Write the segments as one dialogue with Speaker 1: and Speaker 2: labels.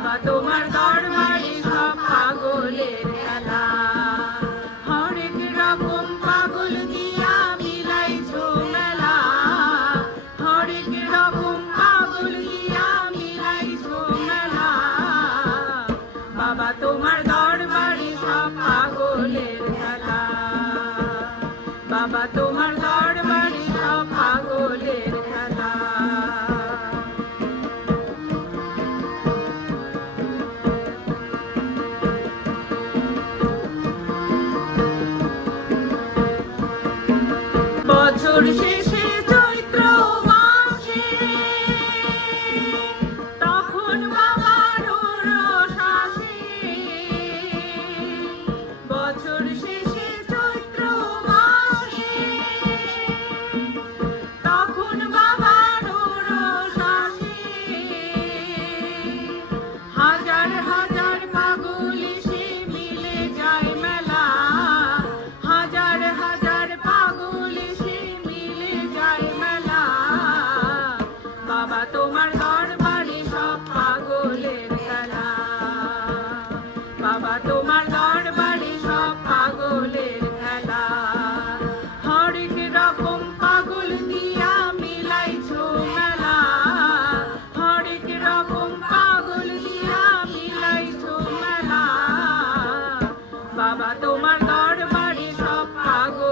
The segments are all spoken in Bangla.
Speaker 1: বাবা তোমার দরবারে সব দিয়া মিলাইছো মেলা। দিয়া মিলাইছো মেলা। বাবা তোমার সব hoje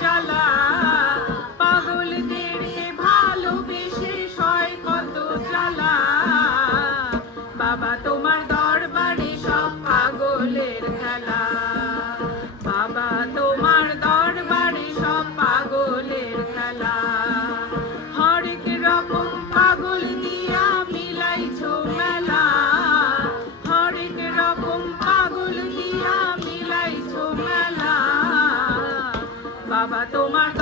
Speaker 1: জ্বালা। বাবা তোমার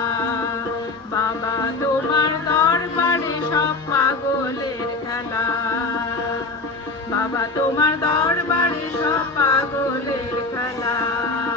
Speaker 1: বাবা তোমার